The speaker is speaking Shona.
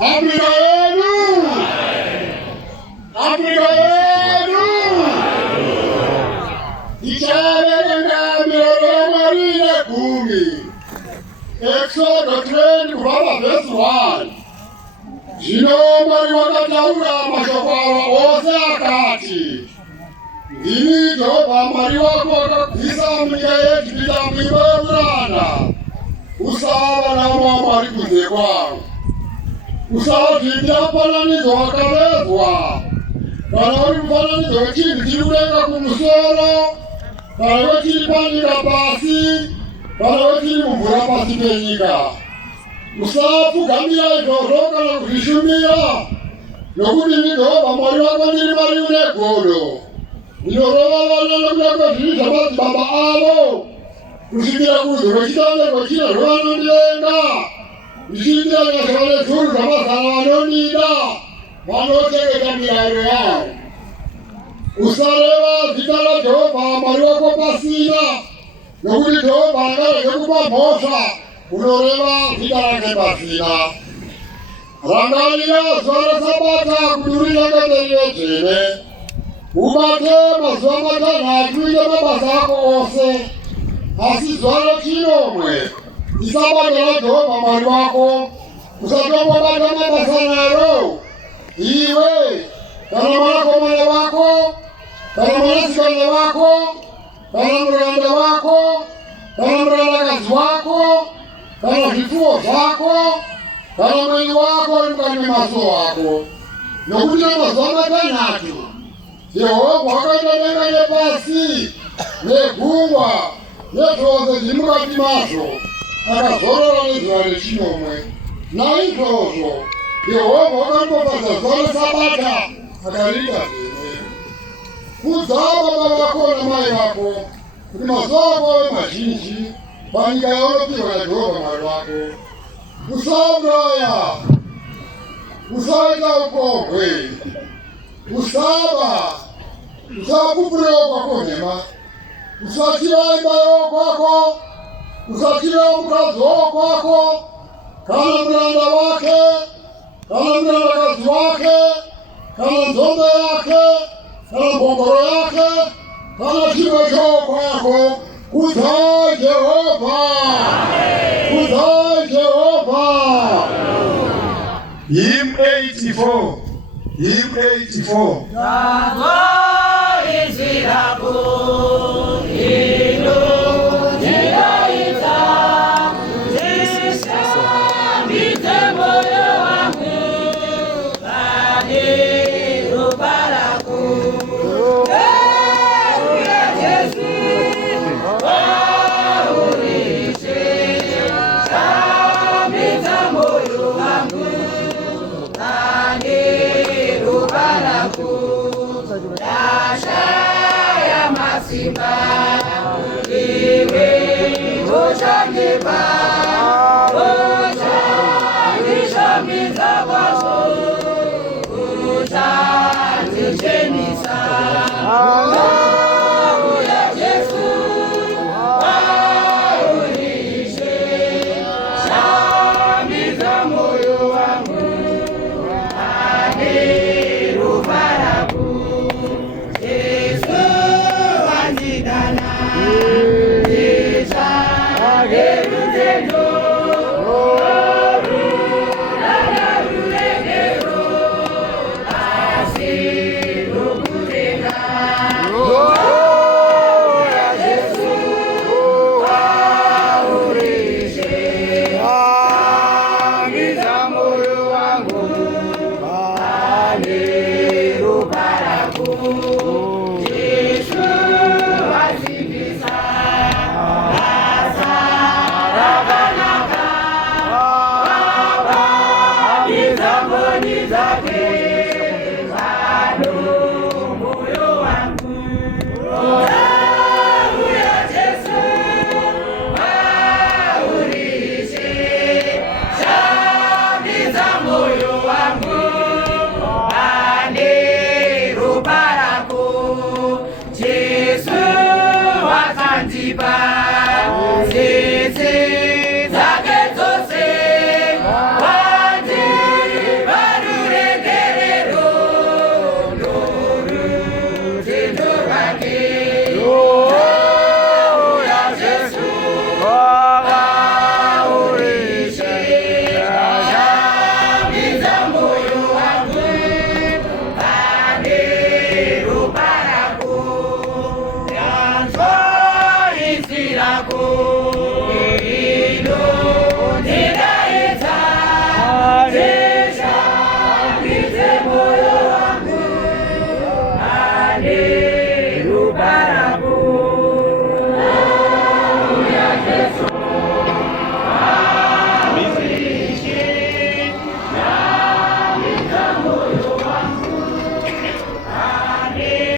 Afrika yenu, Afrika yenu. Ichalenga miroro marine kumi. Exodus 20 kuva verse 1. Zvino Mwari wakataura mashoko ose akati, ndini Jehovha Mwari wako wakakubvisa munyika yeIjipita muimba youranda. Usava namwe Mwari kunze kwangu. Usazviita mufananidzo wakavezwa, kana uri mufananidzo wechinhu chiri kudenga kumusoro, kana wechiri panyika pasi, kana wechiri mumvura pasi penyika. Usapfugamira izvozvo kana kuzvishumira, nokuti ndini Jehovha Mwari wako ndiri Mwari une godo. Ndinorova vana nokuda kwezvivi zvamadzibaba avo, kusvikira kurudzi rwechitande rwechina rwevanondivenga, ndichiitira nyasha nezviuru zvamazana vanondida, vanochengeta mirayiro yavo. Usareva zita raJehovha Mwari wako pasina, nokuti Jehovha angarege kupa mhosva unoreva zita rake pasina. Rangarira zuva reSabata kuti urichengete dzvene. Ubate mazuva matanhatu uite mabasa ako ose, asi zuva rechinomwe iSabata raJehovha Mwari wako. Usatombobata mabasa naro, iwe kana mwanakomana wako, kana mwanasikana wako, kana muranda wako, kana murandakazi wako, kana zvipfuwo zvako, kana mwenye wako uri mukati memasuo ako. Nokuti mazuva matanhatu Jehovha wakaita denga nepasi negungwa nezvose zviri mukati mazvo, akazorora nezuva rechinomwe. Naizvozvo Jehovha wakambofadza zuva reSabata akariita dzvene. Kudza baba vako namai vako, kuti mazuva ako ave mazhinji panyika yaunopirwa naJehovha Mwari wako. Usauraya, usaita upombwe, usaba, usapupurira kwako nhema, usachira imba yokwako, usachira mukadzi wokwako, kana muranda wake, kana murandakazi wake, kana nzombe yake, kana mbongoro yake, kana chimwe chokwako. Kudzai Jehovha, kudzai Jehovha. Hymn 84. Hymn 84. Zake dzose, wandi yako